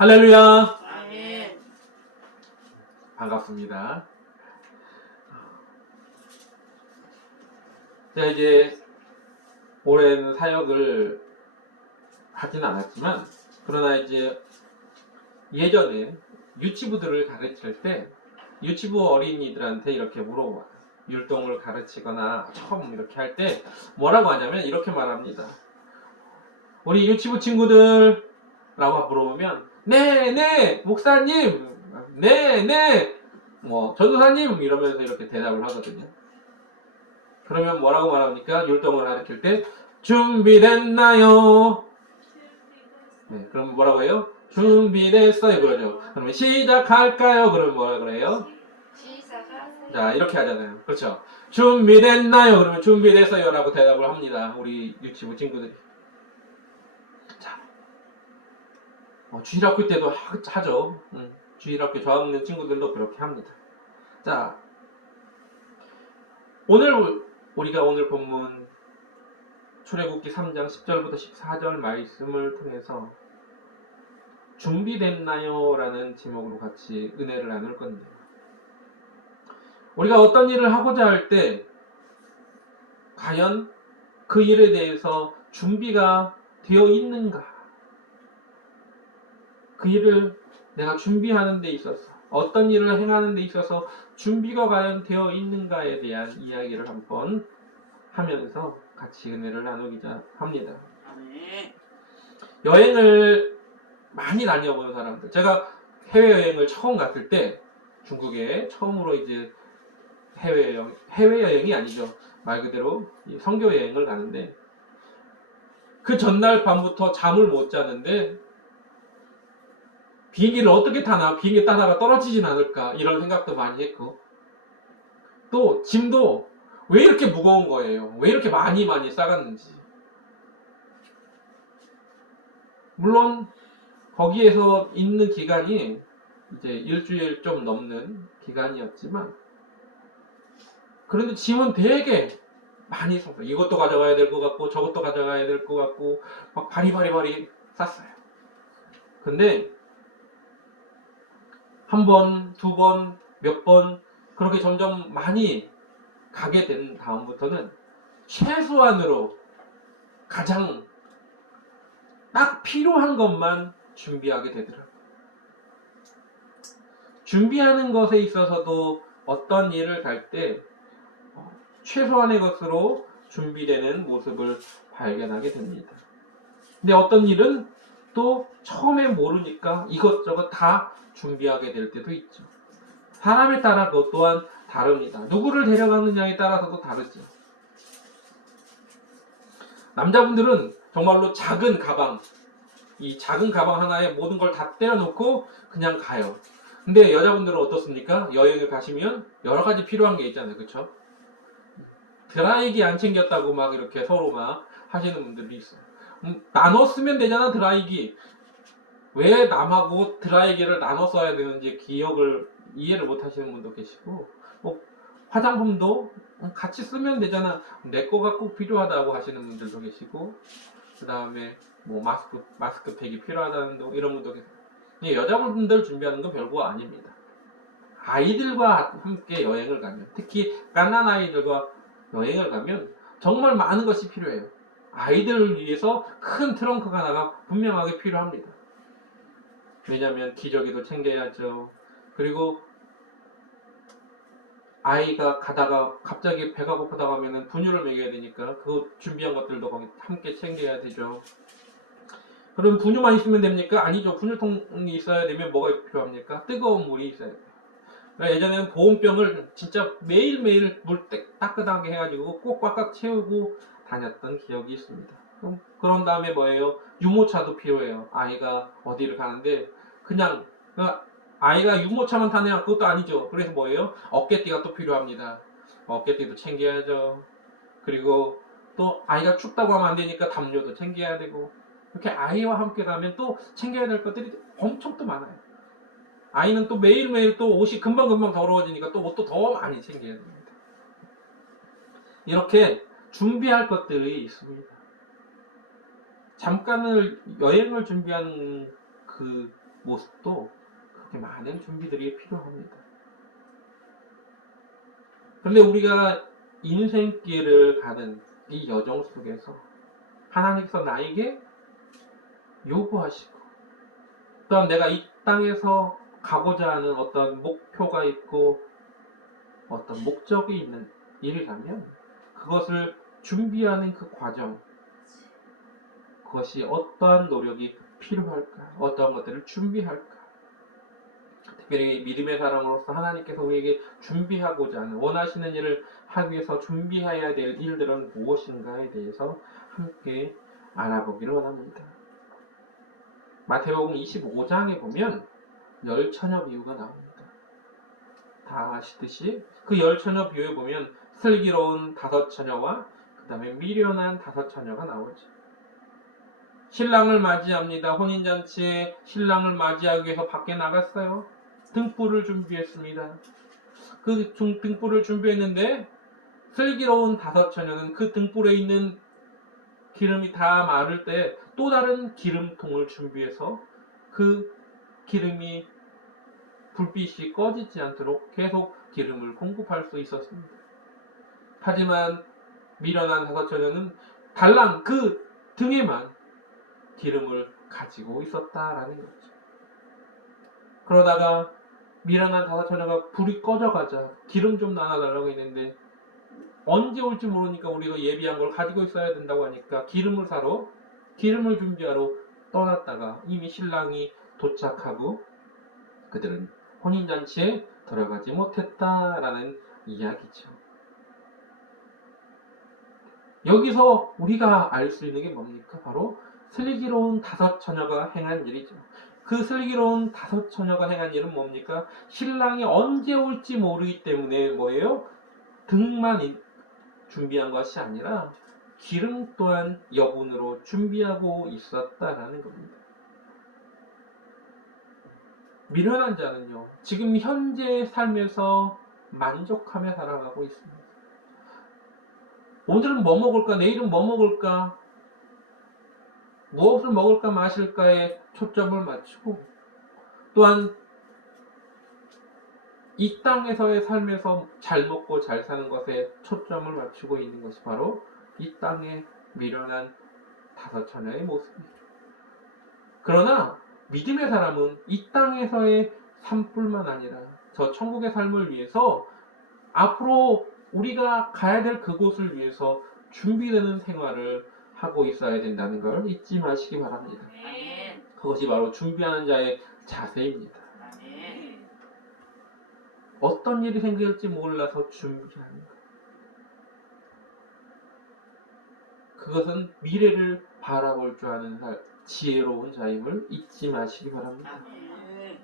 할렐루야! 아멘. 반갑습니다. 제가 이제 오랜 사역을 하진 않았지만, 그러나 이제 예전에 유치부들을 가르칠 때 유치부 어린이들한테 이렇게 물어봐요. 율동을 가르치거나 처음 이렇게 할 때 뭐라고 하냐면 이렇게 말합니다. 우리 유치부 친구들 라고 물어보면 네, 목사님, 네, 뭐 전도사님 이러면서 이렇게 대답을 하거든요. 그러면 뭐라고 말합니까? 율동을 가르칠 때 준비됐나요? 네, 그럼 뭐라고 해요? 준비됐어요 그러죠. 그러면 시작할까요? 그러면 뭐라 그래요? 시작하세요. 자, 이렇게 하잖아요. 그렇죠? 준비됐나요? 그러면 준비됐어요 라고 대답을 합니다. 우리 유치부 친구들이. 자, 주일학교 때도 하죠. 주일학교 저학년 친구들도 그렇게 합니다. 자, 우리가 오늘 본문 출애굽기 3장 10절부터 14절 말씀을 통해서 준비됐나요? 라는 제목으로 같이 은혜를 나눌 건데요. 우리가 어떤 일을 하고자 할 때 과연 그 일에 대해서 준비가 되어 있는가? 그 일을 내가 준비하는 데 있어서 어떤 일을 행하는 데 있어서 준비가 과연 되어 있는가에 대한 이야기를 한번 하면서 같이 은혜를 나누고자 합니다. 아멘. 여행을 많이 다녀본 사람들, 제가 해외여행을 처음 갔을 때 중국에 처음으로 이제 해외여행이 아니죠. 말 그대로 선교여행을 가는데 그 전날 밤부터 잠을 못 자는데 비행기를 어떻게 타나, 비행기 타다가 떨어지진 않을까 이런 생각도 많이 했고, 또 짐도 왜 이렇게 무거운 거예요? 왜 이렇게 많이 싸갔는지. 물론 거기에서 있는 기간이 이제 일주일 좀 넘는 기간이었지만, 그런데 짐은 되게 많이 쌌어요. 이것도 가져가야 될 것 같고 저것도 가져가야 될 것 같고 막 바리바리 쌌어요. 근데 한 번, 두 번, 몇 번 그렇게 점점 많이 가게 된 다음부터는 최소한으로 가장 딱 필요한 것만 준비하게 되더라고요. 준비하는 것에 있어서도 어떤 일을 갈 때 최소한의 것으로 준비되는 모습을 발견하게 됩니다. 근데 어떤 일은 또 처음에 모르니까 이것저것 다 준비하게 될 때도 있죠. 사람에 따라 그것 또한 다릅니다. 누구를 데려가느냐에 따라서도 다르죠. 남자분들은 정말로 작은 가방, 이 작은 가방 하나에 모든 걸 다 떼어놓고 그냥 가요. 근데 여자분들은 어떻습니까? 여행을 가시면 여러 가지 필요한 게 있잖아요. 그쵸? 드라이기 안 챙겼다고 막 이렇게 서로 막 하시는 분들이 있어요. 나눠 쓰면 되잖아, 드라이기. 왜 남하고 드라이기를 나눠 써야 되는지 이해를 못 하시는 분도 계시고, 뭐 화장품도 같이 쓰면 되잖아, 내 거가 꼭 필요하다고 하시는 분들도 계시고, 그 다음에 뭐 마스크팩이 필요하다는 이런 분도 계세요. 여자분들 준비하는 건 별거 아닙니다. 아이들과 함께 여행을 가면, 특히 갓난 아이들과 여행을 가면 정말 많은 것이 필요해요. 아이들을 위해서 큰 트렁크가 하나가 분명하게 필요합니다. 왜냐하면 기저귀도 챙겨야죠. 그리고 아이가 가다가 갑자기 배가 고프다고 하면 분유를 먹여야 되니까 그거 준비한 것들도 거기 함께 챙겨야 되죠. 그럼 분유만 있으면 됩니까? 아니죠. 분유통이 있어야 되면 뭐가 필요합니까? 뜨거운 물이 있어야 돼요. 예전에는 보온병을 진짜 매일매일 물 따끈하게 해가지고 꼭 꽉꽉 채우고 다녔던 기억이 있습니다. 그런 다음에 뭐예요? 유모차도 필요해요. 아이가 어디를 가는데 그냥 아이가 유모차만 타냐? 그것도 아니죠. 그래서 뭐예요? 어깨띠가 또 필요합니다. 어깨띠도 챙겨야죠. 그리고 또 아이가 춥다고 하면 안 되니까 담요도 챙겨야 되고, 이렇게 아이와 함께 가면 또 챙겨야 될 것들이 엄청 또 많아요. 아이는 또 매일매일 또 옷이 금방금방 더러워지니까 또 옷도 더 많이 챙겨야 됩니다. 이렇게 준비할 것들이 있습니다. 잠깐을 여행을 준비하는 그 모습도 그렇게 많은 준비들이 필요합니다. 그런데 우리가 인생길을 가는 이 여정 속에서 하나님께서 나에게 요구하시고 또한 내가 이 땅에서 가고자 하는 어떤 목표가 있고 어떤 목적이 있는 일이라면 그것을 준비하는 그 과정, 그것이 어떠한 노력이 필요할까? 어떠한 것들을 준비할까? 특별히 믿음의 사람으로서 하나님께서 우리에게 준비하고자 하는 원하시는 일을 하기 위해서 준비해야 될 일들은 무엇인가에 대해서 함께 알아보기를 원합니다. 마태복음 25장에 보면 열 처녀 비유가 나옵니다. 다 아시듯이 그 열 처녀 비유에 보면 슬기로운 5처녀와 그 다음에 미련한 5처녀가 나오죠. 신랑을 맞이합니다. 혼인잔치에 신랑을 맞이하기 위해서 밖에 나갔어요. 등불을 준비했습니다. 그 등불을 준비했는데 슬기로운 5처녀는 그 등불에 있는 기름이 다 마를 때 또 다른 기름통을 준비해서 그 기름이 불빛이 꺼지지 않도록 계속 기름을 공급할 수 있었습니다. 하지만 미련한 5처녀는 달랑 그 등에만 기름을 가지고 있었다라는 거죠. 그러다가 미련한 5처녀가 불이 꺼져가자 기름 좀 나눠달라고 했는데 언제 올지 모르니까 우리가 예비한 걸 가지고 있어야 된다고 하니까 기름을 준비하러 떠났다가 이미 신랑이 도착하고 그들은 혼인잔치에 들어가지 못했다라는 이야기죠. 여기서 우리가 알 수 있는 게 뭡니까? 바로 슬기로운 5처녀가 행한 일이죠. 그 슬기로운 5처녀가 행한 일은 뭡니까? 신랑이 언제 올지 모르기 때문에 뭐예요? 등만 준비한 것이 아니라 기름 또한 여분으로 준비하고 있었다라는 겁니다. 미련한 자는요, 지금 현재의 삶에서 만족하며 살아가고 있습니다. 오늘은 뭐 먹을까? 내일은 뭐 먹을까? 무엇을 먹을까 마실까에 초점을 맞추고 또한 이 땅에서의 삶에서 잘 먹고 잘 사는 것에 초점을 맞추고 있는 것이 바로 이 땅의 미련한 5처녀의 모습입니다. 그러나 믿음의 사람은 이 땅에서의 삶뿐만 아니라 저 천국의 삶을 위해서 앞으로 우리가 가야 될 그곳을 위해서 준비되는 생활을 하고 있어야 된다는 걸 잊지 마시기 바랍니다. 아멘. 그것이 바로 준비하는 자의 자세입니다. 아멘. 어떤 일이 생길지 몰라서 준비하는 것. 그것은 미래를 바라볼 줄 아는 지혜로운 자임을 잊지 마시기 바랍니다. 아멘.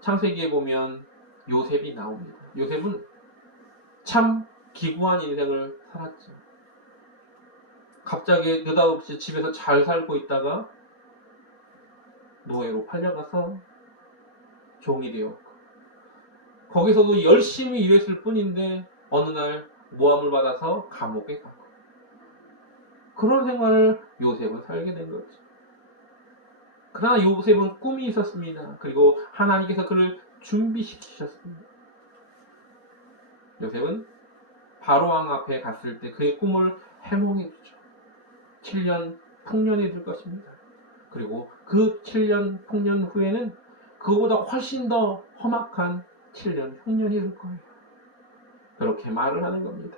창세기에 보면 요셉이 나옵니다. 요셉은 참 기구한 인생을 살았죠. 갑자기 느닷없이 집에서 잘 살고 있다가 노예로 팔려가서 종이 되었고 거기서도 열심히 일했을 뿐인데 어느 날 모함을 받아서 감옥에 가고 그런 생활을 요셉은 살게 된 거죠. 그러나 요셉은 꿈이 있었습니다. 그리고 하나님께서 그를 준비시키셨습니다. 요셉은 바로왕 앞에 갔을 때 그의 꿈을 해몽해 주죠. 7년 풍년이 될 것입니다. 그리고 그 7년 풍년 후에는 그거보다 훨씬 더 험악한 7년 흉년이 될 거예요. 그렇게 말을 하는 겁니다.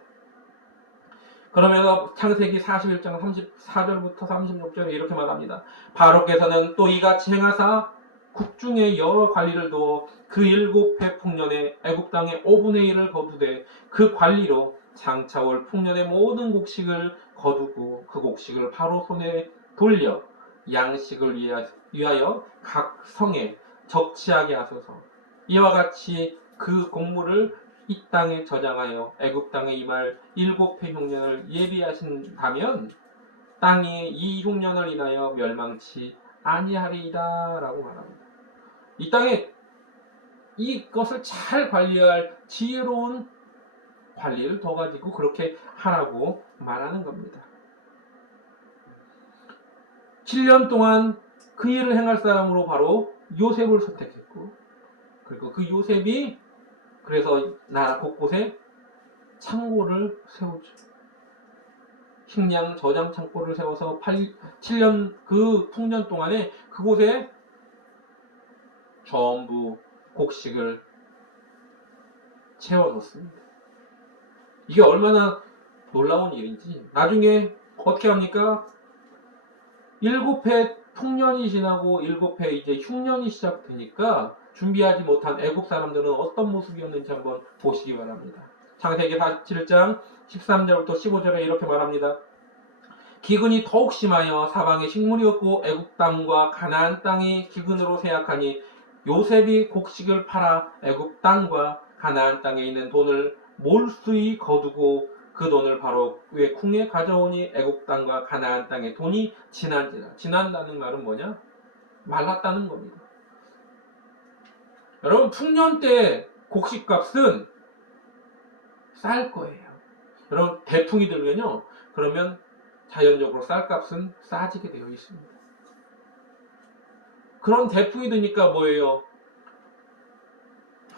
그러면서 창세기 41장 34절부터 36절에 이렇게 말합니다. 바로께서는 또 이같이 행하사 국중에 여러 관리를 두어 그 7해 풍년에 애굽 땅의 5분의 1을 거두되 그 관리로 장차올 풍년의 모든 곡식을 거두고 그 곡식을 바로 손에 돌려 양식을 위하여 각 성에 적치하게 하소서. 이와 같이 그 곡물을 이 땅에 저장하여 애굽 땅에 임할 7해 흉년을 예비하신다면 땅이 이 흉년을 인하여 멸망치 아니하리이다 라고 말합니다. 이 땅에 이것을 잘 관리할 지혜로운 관리를 더 가지고 그렇게 하라고 말하는 겁니다. 7년 동안 그 일을 행할 사람으로 바로 요셉을 선택했고, 그리고 그 요셉이 그래서 나라 곳곳에 창고를 세우죠. 식량 저장 창고를 세워서 7년 그 풍년 동안에 그곳에 전부 곡식을 채워놓습니다. 이게 얼마나 놀라운 일인지 나중에 어떻게 합니까? 7해 풍년이 지나고 7해 이제 흉년이 시작되니까 준비하지 못한 애국 사람들은 어떤 모습이었는지 한번 보시기 바랍니다. 창세기 47장 13절부터 15절에 이렇게 말합니다. 기근이 더욱 심하여 사방에 식물이 없고 애국 땅과 가나안 땅이 기근으로 쇠약하니 요셉이 곡식을 팔아 애국 땅과 가나안 땅에 있는 돈을 몰수히 거두고 그 돈을 바로 왜 궁에 가져오니 애국 땅과 가나안 땅의 돈이 지난지라. 지난다는 말은 뭐냐? 말랐다는 겁니다. 여러분 풍년 때 곡식값은 쌀 거예요. 여러분 대풍이 들면요, 그러면 자연적으로 쌀값은 싸지게 되어 있습니다. 그런 대풍이 드니까 뭐예요?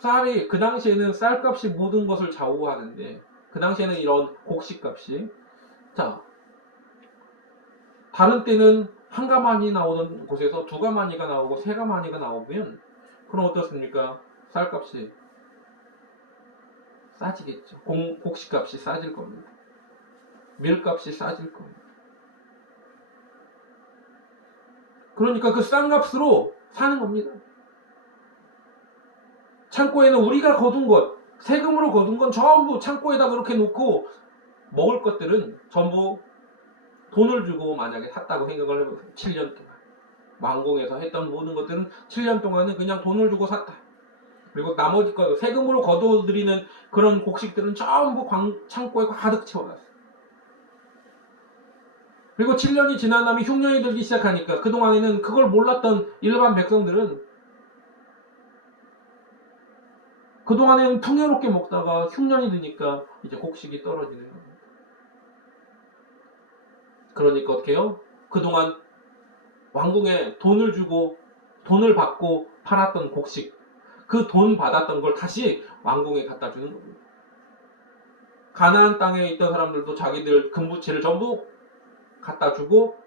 쌀이 그 당시에는 쌀값이 모든 것을 좌우하는데 그 당시에는 이런 곡식값이 자 다른 때는 한 가마니 나오는 곳에서 두 가마니가 나오고 세 가마니가 나오면 그럼 어떻습니까? 쌀값이 싸지겠죠. 곡식값이 싸질 겁니다. 밀값이 싸질 겁니다. 그러니까 그 싼 값으로 사는 겁니다. 창고에는 우리가 거둔 것, 세금으로 거둔 건 전부 창고에다 그렇게 놓고 먹을 것들은 전부 돈을 주고 만약에 샀다고 생각을 해보세요. 7년 동안. 왕궁에서 했던 모든 것들은 7년 동안은 그냥 돈을 주고 샀다. 그리고 나머지 거 세금으로 거둬들이는 그런 곡식들은 전부 창고에 가득 채워놨어요. 그리고 7년이 지난 다음에 흉년이 들기 시작하니까 그동안에는 그걸 몰랐던 일반 백성들은 그동안에는 풍요롭게 먹다가 흉년이 드니까 이제 곡식이 떨어지는 겁니다. 그러니까 어떻게 해요? 그동안 왕궁에 돈을 주고 돈을 받고 팔았던 곡식, 그 돈 받았던 걸 다시 왕궁에 갖다 주는 겁니다. 가나안 땅에 있던 사람들도 자기들 금부채를 전부 갖다 주고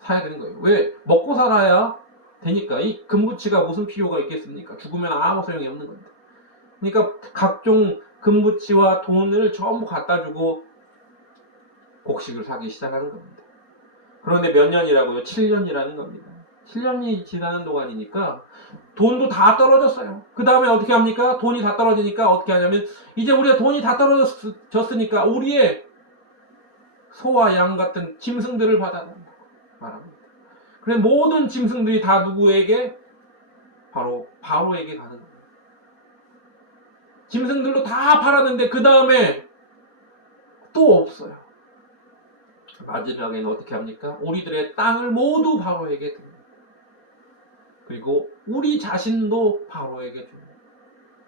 사야 되는 거예요. 왜? 먹고 살아야 되니까. 이 금부치가 무슨 필요가 있겠습니까? 죽으면 아무 소용이 없는 겁니다. 그러니까 각종 금부치와 돈을 전부 갖다 주고 곡식을 사기 시작하는 겁니다. 그런데 몇 년이라고요? 7년이라는 겁니다. 7년이 지나는 동안이니까 돈도 다 떨어졌어요. 그 다음에 어떻게 합니까? 돈이 다 떨어지니까 어떻게 하냐면 이제 우리가 돈이 다 떨어졌으니까 우리의 소와 양 같은 짐승들을 받아달라고 말합니다. 그래 모든 짐승들이 다 누구에게? 바로 바로에게 가는 겁니다. 짐승들도 다 팔았는데 그 다음에 또 없어요. 마지막에는 어떻게 합니까? 우리들의 땅을 모두 바로에게 줍니다. 그리고 우리 자신도 바로에게 줍니다.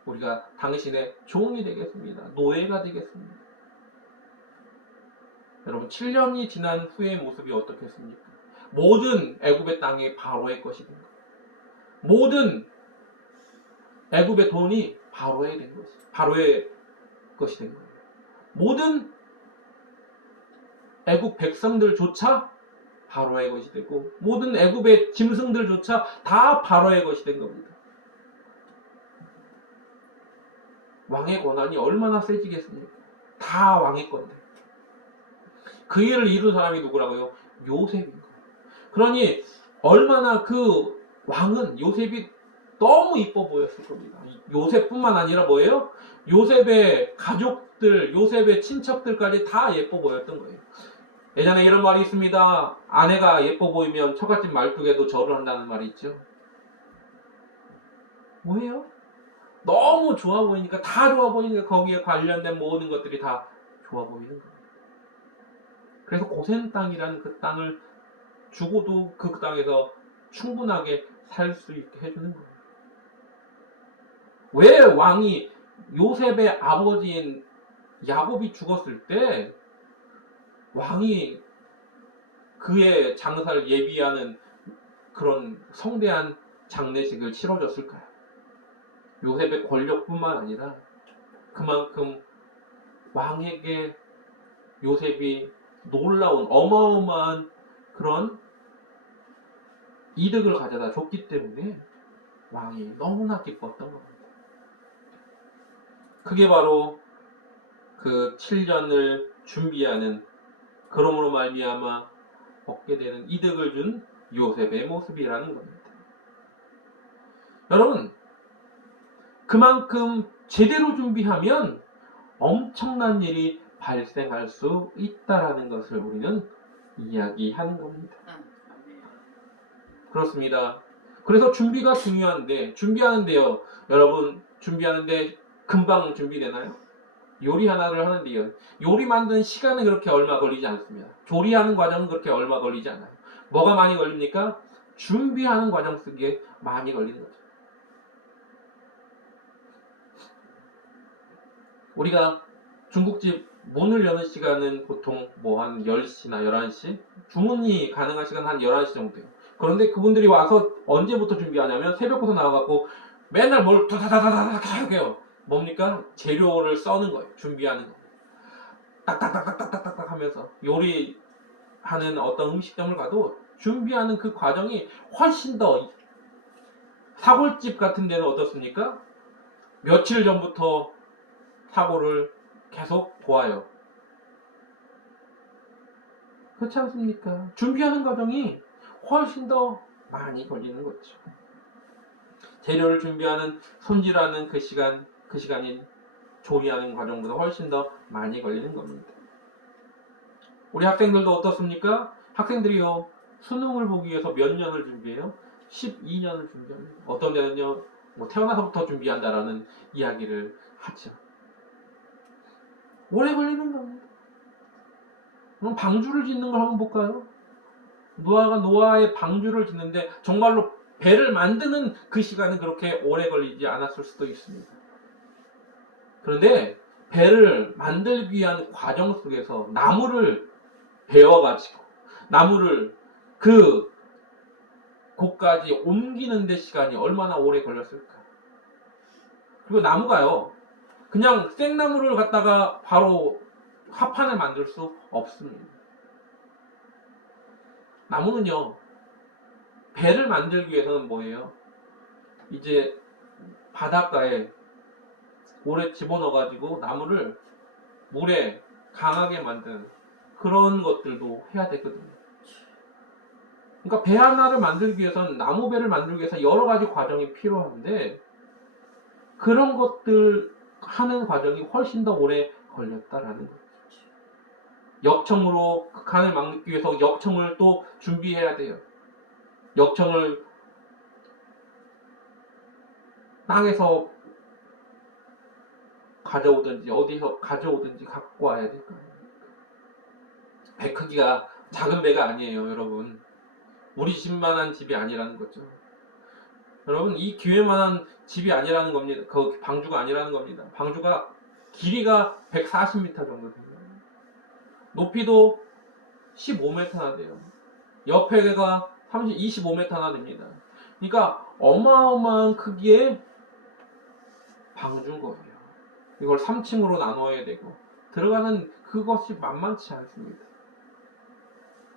우리가 당신의 종이 되겠습니다. 노예가 되겠습니다. 여러분 7년이 지난 후의 모습이 어떻겠습니까? 모든 애굽의 땅이 바로의 것이 된 거예요. 모든 애굽의 돈이 바로의 것이 된 거예요. 모든 애굽 백성들조차 바로의 것이 되고 모든 애굽의 짐승들조차 다 바로의 것이 된 겁니다. 왕의 권한이 얼마나 세지겠습니까? 다 왕의 건데. 그 일을 이룬 사람이 누구라고요? 요셉인 거예요. 그러니 얼마나 그 왕은 요셉이 너무 이뻐 보였을 겁니다. 요셉뿐만 아니라 뭐예요? 요셉의 가족들, 요셉의 친척들까지 다 예뻐 보였던 거예요. 예전에 이런 말이 있습니다. 아내가 예뻐 보이면 처갓집 말뚝에도 절을 한다는 말이 있죠. 뭐예요? 너무 좋아 보이니까, 다 좋아 보이니까 거기에 관련된 모든 것들이 다 좋아 보이는 거예요. 그래서 고센 땅이라는 그 땅을 주고도 그 땅에서 충분하게 살 수 있게 해주는 거예요. 왜 왕이 요셉의 아버지인 야곱이 죽었을 때 왕이 그의 장사를 예비하는 그런 성대한 장례식을 치러줬을까요? 요셉의 권력뿐만 아니라 그만큼 왕에게 요셉이 놀라운 어마어마한 그런 이득을 가져다 줬기 때문에 왕이 너무나 기뻤던 겁니다. 그게 바로 그 7년을 준비하는, 그러므로 말미암아 얻게 되는 이득을 준 요셉의 모습이라는 겁니다. 여러분, 그만큼 제대로 준비하면 엄청난 일이 발생할 수 있다라는 것을 우리는 이야기하는 겁니다. 그렇습니다. 그래서 준비가 중요한데, 준비하는데요, 여러분, 준비하는데 금방 준비되나요? 요리 하나를 하는데요, 요리 만드는 시간은 그렇게 얼마 걸리지 않습니다. 조리하는 과정은 그렇게 얼마 걸리지 않아요. 뭐가 많이 걸립니까? 준비하는 과정 속에 많이 걸리는 거죠. 우리가 중국집 문을 여는 시간은 보통 뭐 한 10시나 11시? 주문이 가능한 시간 한 11시 정도예요. 그런데 그분들이 와서 언제부터 준비하냐면 새벽부터 나와갖고 맨날 뭘 다다다다다 계속 해요. 뭡니까? 재료를 써는 거예요. 준비하는 거. 딱딱딱딱딱딱딱 하면서 요리하는 어떤 음식점을 가도 준비하는 그 과정이 훨씬 더, 사골집 같은 데는 어떻습니까? 며칠 전부터 사고를 계속 보아요. 그렇지 않습니까? 준비하는 과정이 훨씬 더 많이 걸리는 거죠. 재료를 준비하는, 손질하는 그 시간인 조리하는 과정보다 훨씬 더 많이 걸리는 겁니다. 우리 학생들도 어떻습니까? 학생들이요, 수능을 보기 위해서 몇 년을 준비해요? 12년을 준비합니다. 어떤 데는요, 뭐 태어나서부터 준비한다라는 이야기를 하죠. 오래 걸리는 겁니다. 그럼 방주를 짓는 걸 한번 볼까요? 노아가 노아의 방주를 짓는데 정말로 배를 만드는 그 시간은 그렇게 오래 걸리지 않았을 수도 있습니다. 그런데 배를 만들기 위한 과정 속에서 나무를 베어가지고 나무를 그 곳까지 옮기는 데 시간이 얼마나 오래 걸렸을까? 그리고 나무가요, 그냥 생나무를 갖다가 바로 합판을 만들 수 없습니다. 나무는요, 배를 만들기 위해서는 뭐예요? 이제 바닷가에 오래 집어넣어가지고 나무를 물에 강하게 만드는 그런 것들도 해야 되거든요. 그러니까 배 하나를 만들기 위해서는, 나무 배를 만들기 위해서 여러 가지 과정이 필요한데 그런 것들 하는 과정이 훨씬 더 오래 걸렸다라는 거죠. 역청으로 극한을 막기 위해서 역청을 또 준비해야 돼요. 역청을 땅에서 가져오든지 어디서 가져오든지 갖고 와야 될 거 아니에요. 배 크기가 작은 배가 아니에요, 여러분. 우리 집만한 집이 아니라는 거죠. 여러분, 이 교회만한 집이 아니라는 겁니다. 그 방주가 아니라는 겁니다. 방주가 길이가 140m 정도 돼요. 높이도 15m나 돼요. 옆에가 25m나 됩니다. 그러니까 어마어마한 크기의 방주인 거예요. 이걸 3층으로 나눠야 되고 들어가는 그것이 만만치 않습니다.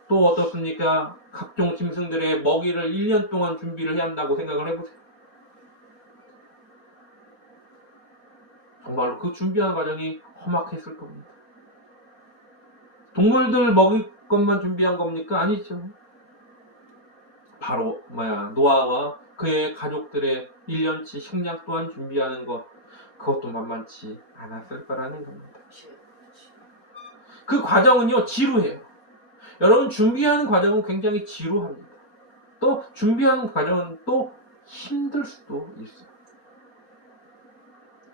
또 어떻습니까? 각종 짐승들의 먹이를 1년 동안 준비를 해야 한다고 생각을 해보세요. 정말로 그 준비하는 과정이 험악했을 겁니다. 동물들 먹을 것만 준비한 겁니까? 아니죠. 바로 노아와 그의 가족들의 1년치 식량 또한 준비하는 것, 그것도 만만치 않았을 거라는 겁니다. 그 과정은요, 지루해요. 여러분, 준비하는 과정은 굉장히 지루합니다. 또 준비하는 과정은 또 힘들 수도 있어요.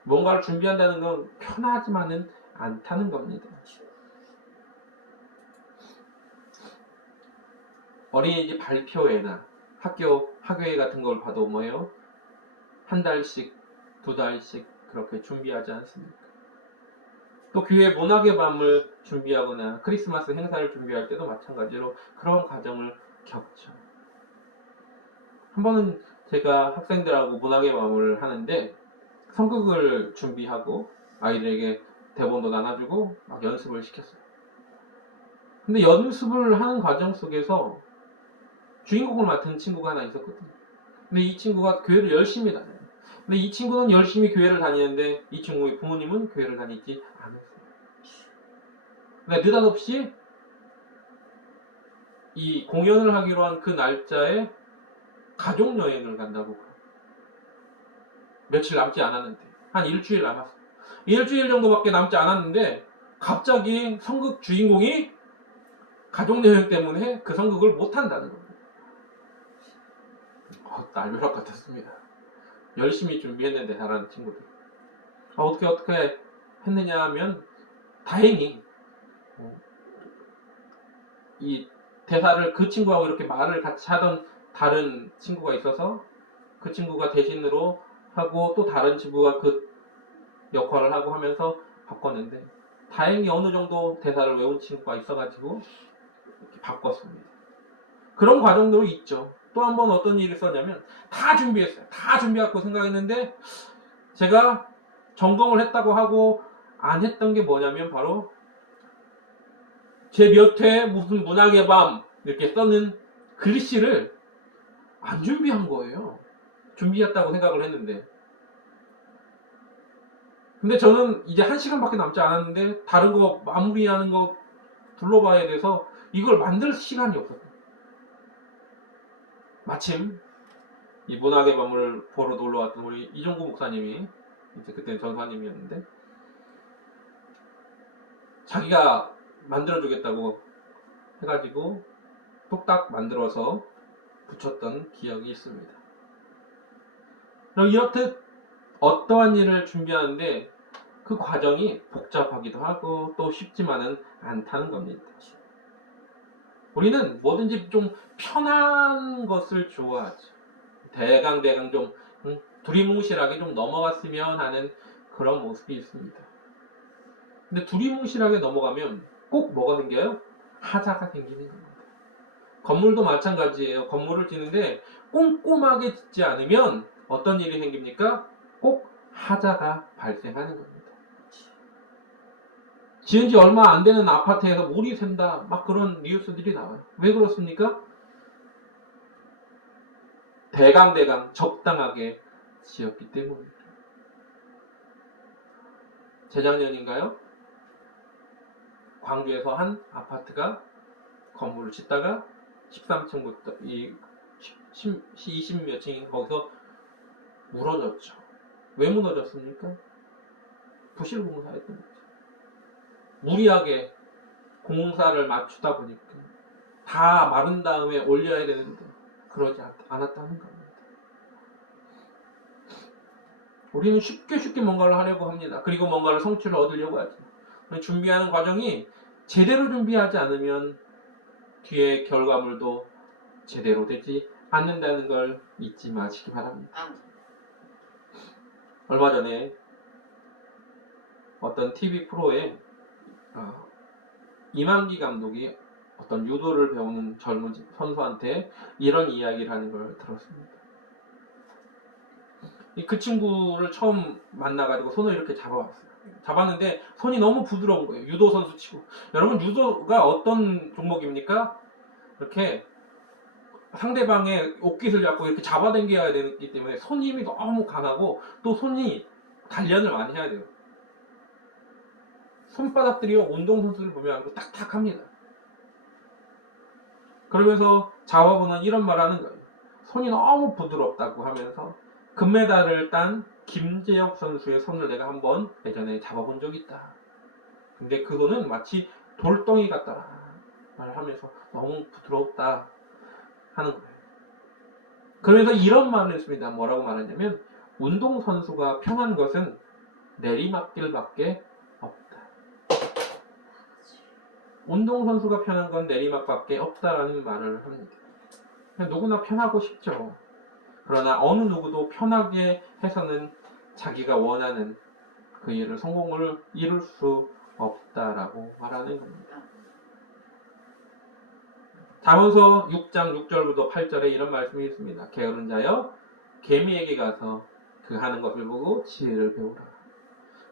뭔가를 준비한다는 건 편하지만은 않다는 겁니다. 어린이집 발표회나 학교회 같은 걸 봐도 뭐예요? 한 달씩, 두 달씩 그렇게 준비하지 않습니까? 또 교회 문학의 밤을 준비하거나 크리스마스 행사를 준비할 때도 마찬가지로 그런 과정을 겪죠. 한 번은 제가 학생들하고 문학의 마음을 하는데 성극을 준비하고 아이들에게 대본도 나눠주고 막 연습을 시켰어요. 근데 연습을 하는 과정 속에서 주인공을 맡은 친구가 하나 있었거든요. 근데 이 친구가 교회를 열심히 다녀요. 근데 이 친구는 열심히 교회를 다니는데 이 친구의 부모님은 교회를 다니지 않았어요. 근데 느닷없이 이 공연을 하기로 한 그 날짜에 가족 여행을 간다고. 며칠 남지 않았는데 한 일주일 남았어. 일주일 정도밖에 남지 않았는데 갑자기 성극 주인공이 가족 여행 때문에 그 성극을 못 한다는 겁니다. 날벼락 같았습니다. 열심히 준비했는데 잘하는 친구들. 어떻게 했느냐 하면 다행히 이 대사를 그 친구하고 이렇게 말을 같이 하던 다른 친구가 있어서 그 친구가 대신으로 하고 또 다른 친구가 그 역할을 하고 하면서 바꿨는데 다행히 어느 정도 대사를 외운 친구가 있어가지고 이렇게 바꿨습니다. 그런 과정도 있죠. 또 한 번 어떤 일이 있었냐면 다 준비했어요. 다 준비하고 생각했는데 제가 점검을 했다고 하고 안 했던 게 뭐냐면 바로 제 몇 회 무슨 문학의 밤 이렇게 써는 글씨를 안 준비한 거예요. 준비했다고 생각을 했는데 근데 저는 이제 1시간밖에 남지 않았는데 다른 거 마무리하는 거 둘러봐야 돼서 이걸 만들 시간이 없었어요. 마침 이 문학의 밤을 보러 놀러 왔던 우리 이종구 목사님이 이제 그때는 전사님이었는데 자기가 만들어주겠다고 해가지고 뚝딱 만들어서 붙였던 기억이 있습니다. 그럼 이렇듯 어떠한 일을 준비하는데 그 과정이 복잡하기도 하고 또 쉽지만은 않다는 겁니다. 우리는 뭐든지 좀 편한 것을 좋아하죠. 대강 좀 두리뭉실하게 좀 넘어갔으면 하는 그런 모습이 있습니다. 근데 두리뭉실하게 넘어가면 꼭 뭐가 생겨요? 하자가 생기는 겁니다. 건물도 마찬가지예요. 건물을 짓는데 꼼꼼하게 짓지 않으면 어떤 일이 생깁니까? 꼭 하자가 발생하는 겁니다. 지은 지 얼마 안 되는 아파트에서 물이 샌다. 막 그런 뉴스들이 나와요. 왜 그렇습니까? 대강 적당하게 지었기 때문입니다. 재작년인가요? 광주에서 한 아파트가 건물을 짓다가 13층부터 20 몇 층인 거기서 무너졌죠. 왜 무너졌습니까? 부실공사했던 거죠. 무리하게 공사를 맞추다 보니까 다 마른 다음에 올려야 되는데 그러지 않았다는 겁니다. 우리는 쉽게 뭔가를 하려고 합니다. 그리고 뭔가를 성취를 얻으려고 하죠. 준비하는 과정이 제대로 준비하지 않으면 뒤에 결과물도 제대로 되지 않는다는 걸 잊지 마시기 바랍니다. 얼마 전에 어떤 TV 프로에 이만기 감독이 어떤 유도를 배우는 젊은 선수한테 이런 이야기를 하는 걸 들었습니다. 그 친구를 처음 만나가지고 손을 이렇게 잡아봤어요. 잡았는데 손이 너무 부드러운 거예요. 유도 선수 치고. 여러분 유도가 어떤 종목입니까? 이렇게 상대방의 옷깃을 잡고 이렇게 잡아당겨야 되기 때문에 손 힘이 너무 강하고 또 손이 단련을 많이 해야 돼요. 손바닥들이요 운동선수를 보면 딱딱합니다. 그러면서 자화보는 이런 말 하는 거예요. 손이 너무 부드럽다고 하면서 금메달을 딴 김재혁 선수의 손을 내가 한번 예전에 잡아본 적이 있다. 근데 그 손은 마치 돌덩이 같다 말하면서 너무 부드럽다 하는 거예요. 그러면서 이런 말을 했습니다. 뭐라고 말하냐면 운동선수가 편한 것은 내리막길밖에 없다. 운동선수가 편한 건 내리막밖에 없다라는 말을 합니다. 누구나 편하고 싶죠. 그러나 어느 누구도 편하게 해서는 자기가 원하는 그 일을 성공을 이룰 수 없다라고 말하는 겁니다. 잠언서 6장 6절부터 8절에 이런 말씀이 있습니다. 게으른 자여 개미에게 가서 그 하는 것을 보고 지혜를 배우라.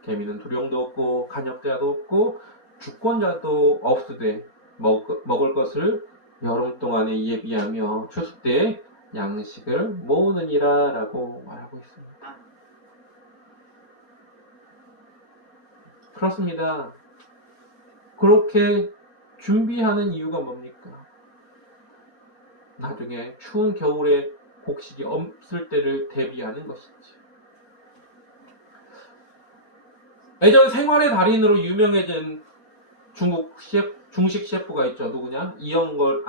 개미는 두령도 없고 간역자도 없고 주권자도 없으되 먹을 것을 여름 동안에 예비하며 추수 때에 양식을 모으느니라 라고 말하고 있습니다. 그렇습니다. 그렇게 준비하는 이유가 뭡니까? 나중에 추운 겨울에 곡식이 없을 때를 대비하는 것이지. 예전 생활의 달인으로 유명해진 중식 셰프가 있죠. 누구냐? 이영복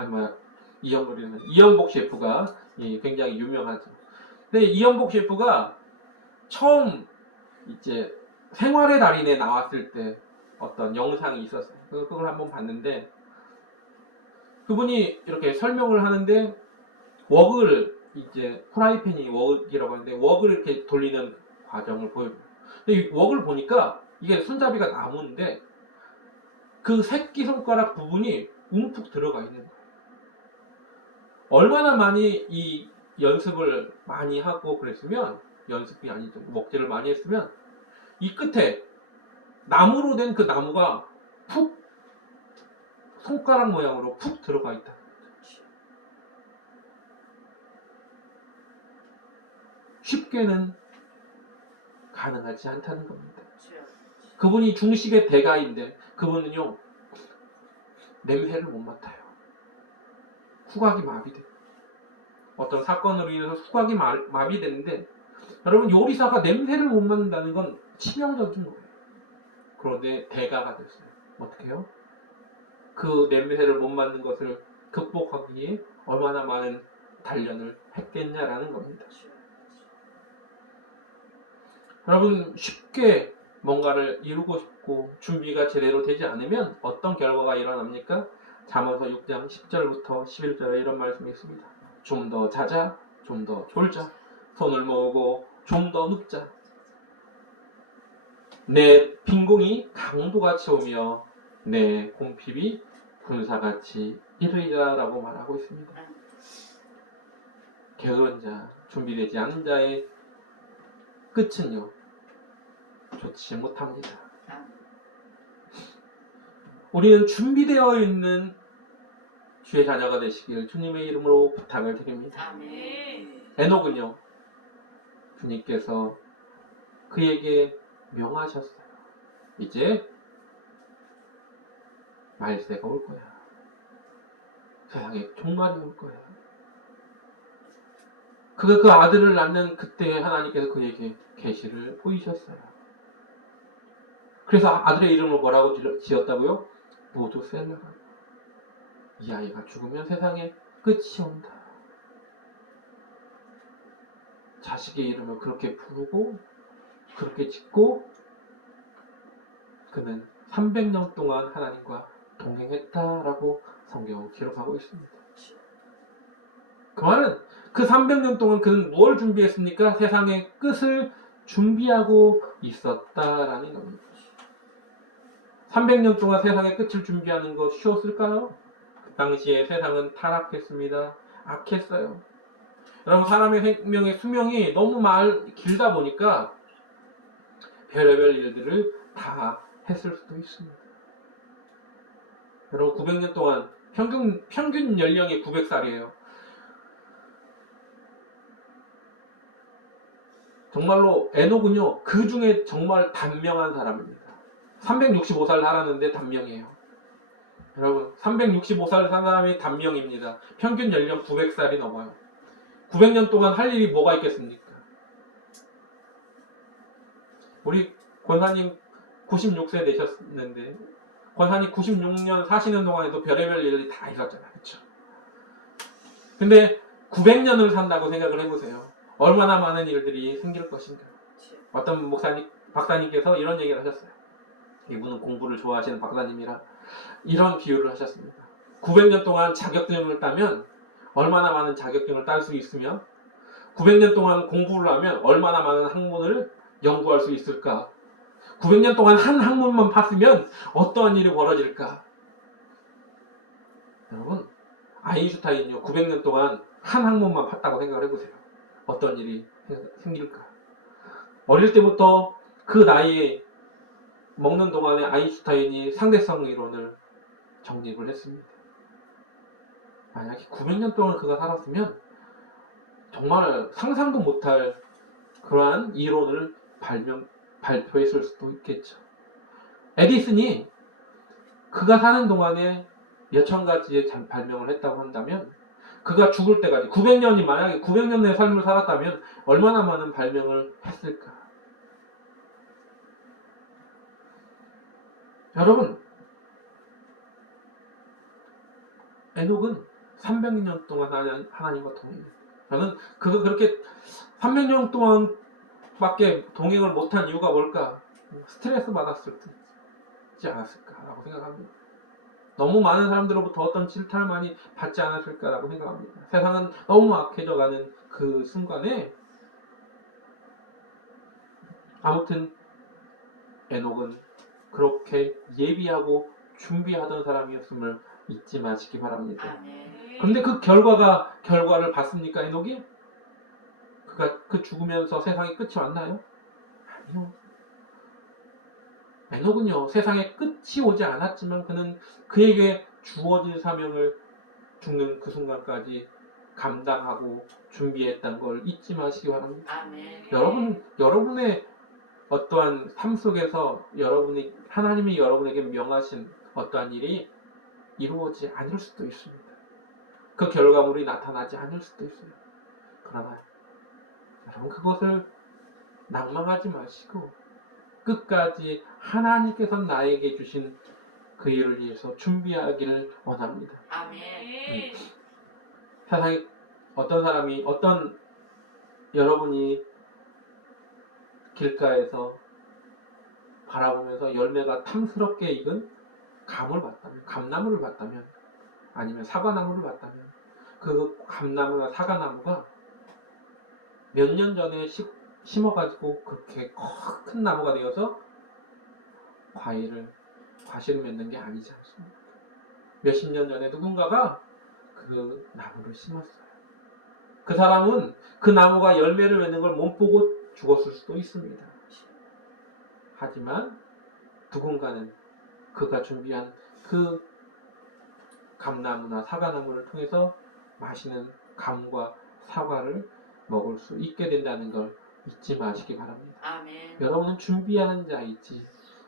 셰프가 굉장히 유명하죠. 근데 이영복 셰프가 처음 이제 생활의 달인에 나왔을 때 어떤 영상이 있었어요. 그걸 한번 봤는데 그분이 이렇게 설명을 하는데 프라이팬이 웍이라고 하는데 웍을 이렇게 돌리는 과정을 보여줘요. 근데 이 웍을 보니까 이게 손잡이가 나무인데 그 새끼손가락 부분이 움푹 들어가 있는 거예요. 얼마나 많이 이 연습을 많이 하고 그랬으면, 연습이 아니죠. 먹질을 많이 했으면 이 끝에 나무로 된 그 나무가 푹 손가락 모양으로 푹 들어가 있다. 쉽게는 가능하지 않다는 겁니다. 그분이 중식의 대가인데 그분은요 냄새를 못 맡아요. 후각이 마비돼요. 어떤 사건으로 인해서 후각이 마비되는데 여러분 요리사가 냄새를 못 맡는다는 건 치명적인 거예요. 그런데 대가가 됐어요. 어떻게 해요? 그 냄새를 못 맡는 것을 극복하기 위해 얼마나 많은 단련을 했겠냐라는 겁니다. 여러분 쉽게 뭔가를 이루고 싶고 준비가 제대로 되지 않으면 어떤 결과가 일어납니까? 잠언서 6장 10절부터 11절에 이런 말씀이 있습니다. 좀 더 자자, 좀 더 졸자, 손을 모으고 좀 더 눕자. 내 빈공이 강도같이 오며 내 공핍이 군사같이 이르리라 라고 말하고 있습니다. 게으른 자, 준비되지 않은 자의 끝은요 좋지 못합니다. 우리는 준비되어 있는 주의 자녀가 되시길 주님의 이름으로 부탁을 드립니다. 에녹은요 주님께서 그에게 명하셨어요. 이제 말세가 올 거야. 세상에 종말이 올 거야. 그가 그 아들을 낳는 그때 하나님께서 그에게 계시를 보이셨어요. 그래서 아들의 이름을 뭐라고 지었다고요? 모두셀라라고. 이 아이가 죽으면 세상에 끝이 온다. 자식의 이름을 그렇게 부르고 그렇게 짓고 그는 300년 동안 하나님과 동행했다라고 성경은 기록하고 있습니다. 그 말은 그 300년 동안 그는 무엇을 준비했습니까? 세상의 끝을 준비하고 있었다라는 겁니다. 300년 동안 세상의 끝을 준비하는 것 쉬웠을까요? 그 당시에 세상은 타락했습니다. 악했어요. 여러분 사람의 생명의 수명이 너무 길다 보니까 별의별 일들을 다 했을 수도 있습니다. 여러분 900년 동안 평균 연령이 900살이에요. 정말로 에녹은요 그 중에 정말 단명한 사람입니다. 365살 살았는데 단명이에요. 여러분 365살 산 사람이 단명입니다. 평균 연령 900살이 넘어요. 900년 동안 할 일이 뭐가 있겠습니까? 우리 권사님 96세 되셨는데 권사님 96년 사시는 동안에도 별의별 일이 다 있었잖아요. 그렇죠? 근데 900년을 산다고 생각을 해보세요. 얼마나 많은 일들이 생길 것인가. 어떤 박사님께서 이런 얘기를 하셨어요. 이분은 공부를 좋아하시는 박사님이라 이런 비유를 하셨습니다. 900년 동안 자격증을 따면 얼마나 많은 자격증을 딸 수 있으며 900년 동안 공부를 하면 얼마나 많은 학문을 연구할 수 있을까. 900년 동안 한 학문만 팠으면 어떠한 일이 벌어질까. 여러분 아인슈타인이요 900년 동안 한 학문만 봤다고 생각을 해보세요. 어떤 일이 생길까? 어릴 때부터 그 나이에 먹는 동안에 아인슈타인이 상대성 이론을 정립을 했습니다. 만약에 900년 동안 그가 살았으면 정말 상상도 못할 그러한 이론을 발표했을 수도 있겠죠. 에디슨이 그가 사는 동안에 몇천 가지의 발명을 했다고 한다면 그가 죽을 때까지 900년이 만약에 900년의 삶을 살았다면 얼마나 많은 발명을 했을까? 여러분, 에녹은 300년 동안 하나님과 동행했어요. 저는 그가 그렇게 300년 동안밖에 동행을 못한 이유가 뭘까? 스트레스 받았을지 않았을까라고 생각합니다. 너무 많은 사람들로부터 어떤 질타를 많이 받지 않았을까라고 생각합니다. 세상은 너무 악해져가는 그 순간에 아무튼 에녹은 그렇게 예비하고 준비하던 사람이었음을 잊지 마시기 바랍니다. 아멘. 그런데 그 결과를 봤습니까, 에녹이? 그가 그 죽으면서 세상의 끝이 왔나요? 아니요. 에녹은요, 세상의 끝이 오지 않았지만 그는 그에게 주어진 사명을 죽는 그 순간까지 감당하고 준비했다는 걸 잊지 마시기 바랍니다. 아멘. 여러분의 어떠한 삶 속에서 하나님이 여러분에게 명하신 어떠한 일이 이루어지지 않을 수도 있습니다. 그 결과물이 나타나지 않을 수도 있어요. 그러나 여러분 그것을 낭망하지 마시고 끝까지 하나님께서 나에게 주신 그 일을 위해서 준비하기를 원합니다. 아멘. 세상에 어떤 여러분이 길가에서 바라보면서 열매가 탐스럽게 익은 감나무를 봤다면 아니면 사과나무를 봤다면 그 감나무나 사과나무가 몇 년 전에 심어가지고 그렇게 큰 나무가 되어서 과실을 맺는 게 아니지 않습니까? 몇십 년 전에 누군가가 그 나무를 심었어요. 그 사람은 그 나무가 열매를 맺는 걸 못 보고 죽었을 수도 있습니다. 하지만 누군가는 그가 준비한 그 감나무나 사과나무를 통해서 맛있는 감과 사과를 먹을 수 있게 된다는 걸 잊지 마시기 바랍니다. 아멘. 여러분은 준비하는 자이지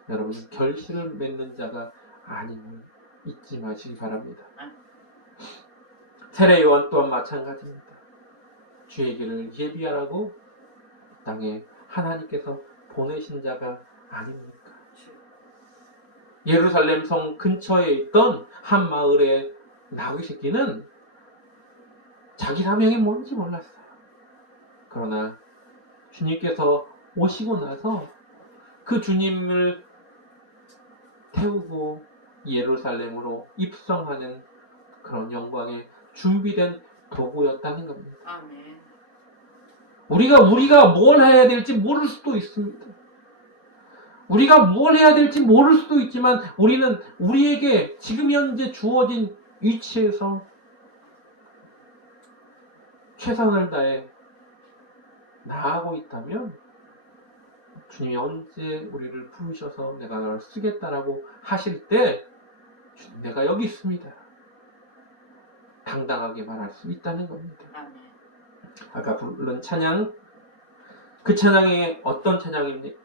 여러분은 결실을 맺는 자가 아님을 잊지 마시기 바랍니다. 세례 요한 또한 마찬가지입니다. 주의 길을 예비하라고 땅에 하나님께서 보내신 자가 아닙니까? 예루살렘 성 근처에 있던 한 마을의 나귀 새끼는 자기 사명이 뭔지 몰랐어요. 그러나 주님께서 오시고 나서 그 주님을 태우고 예루살렘으로 입성하는 그런 영광에 준비된 도구였다는 겁니다. 아멘. 우리가 뭘 해야 될지 모를 수도 있습니다. 우리가 뭘 해야 될지 모를 수도 있지만 우리는 우리에게 지금 현재 주어진 위치에서 최선을 다해 나아가고 있다면 주님이 언제 우리를 부르셔서 내가 너를 쓰겠다라고 하실 때 주님 내가 여기 있습니다. 당당하게 말할 수 있다는 겁니다. 아멘. 아까 부른 찬양, 그 찬양이 어떤 찬양입니까?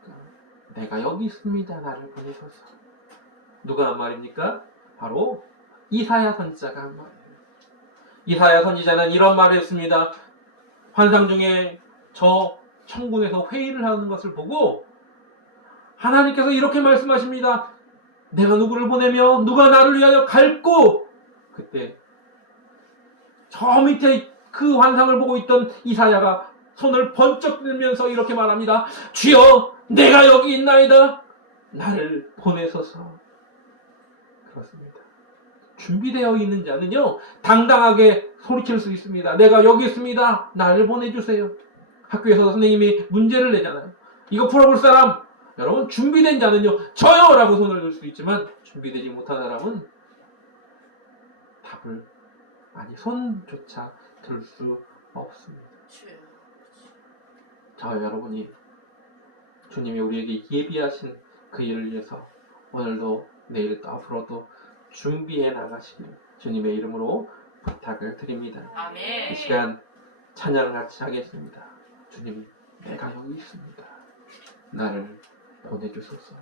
내가 여기 있습니다. 나를 보내소서. 누가 한 말입니까? 바로 이사야 선지자가 한 말이에요. 이사야 선지자는 이런 말을 했습니다. 환상 중에 저 천군에서 회의를 하는 것을 보고 하나님께서 이렇게 말씀하십니다. 내가 누구를 보내며 누가 나를 위하여 갈고 그때 저 밑에 그 환상을 보고 있던 이사야가 손을 번쩍 들면서 이렇게 말합니다. 주여 내가 여기 있나이다. 나를 보내소서. 그렇습니다. 준비되어 있는 자는요 당당하게 소리칠 수 있습니다. 내가 여기 있습니다. 나를 보내주세요. 학교에서 선생님이 문제를 내잖아요. 이거 풀어볼 사람. 여러분 준비된 자는요 저요 라고 손을 들 수 있지만 준비되지 못한 사람은 답을 아니 손조차 들 수 없습니다. 주여. 자, 여러분이 주님이 우리에게 예비하신 그 일을 위해서 오늘도 내일도 앞으로도 준비해 나가시길 주님의 이름으로 부탁을 드립니다. 아멘. 이 시간 찬양을 같이 하겠습니다. 주님, 내가 여기 있습니다. 나를 보내주소서.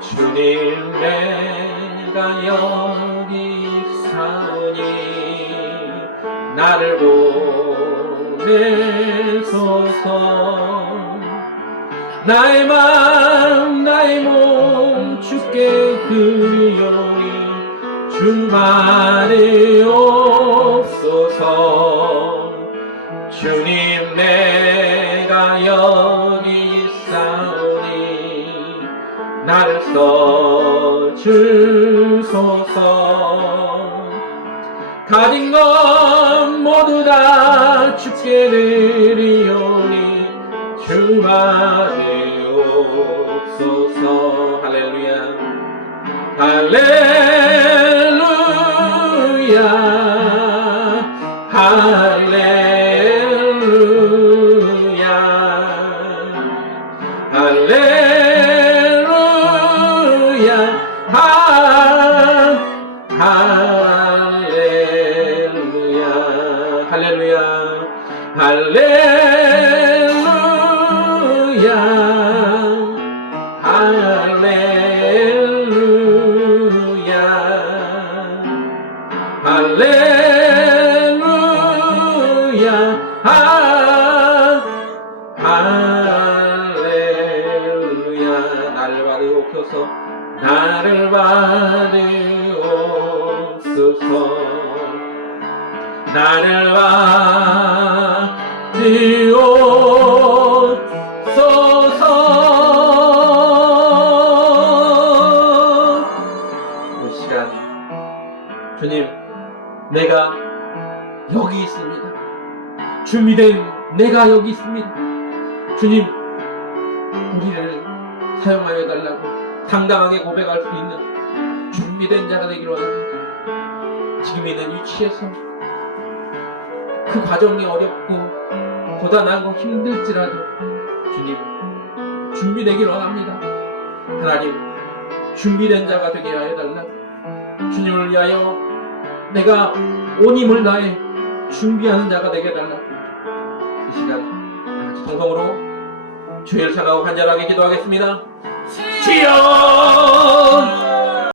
주님, 내가 여기 있사오니 나를 보내소서. 나의 마음 나의 몸 주께 드리오니 주만이 없소서. 주님, 내가 여기 있사오니 나를 써주소서. 가진 것 모두 다 주께 드리오니 주만이 없소서. 할렐루야, 할렐루야, 할렐루야, 할렐루야, 할렐루야, 할렐루야, 할렐루야, 할렐루야, 할렐루야, 할렐루야. 나를 받으옵소서. 나를 받으옵소서. 나를 받으옵소서. 이 시간 주님, 내가 여기 있습니다. 준비된 내가 여기 있습니다. 주님, 우리를 사용하여 달라고 당당하게 고백할 수 있는 준비된 자가 되기를 원합니다. 지금 있는 위치에서 그 과정이 어렵고 고단하고 힘들지라도 주님, 준비되기를 원합니다. 하나님, 준비된 자가 되게 하여 달라고, 주님을 위하여 내가 온 힘을 다해 준비하는 자가 되게 해달라고. 이 시간 정성으로 주의를 생각하고 간절하게 기도하겠습니다. 주여!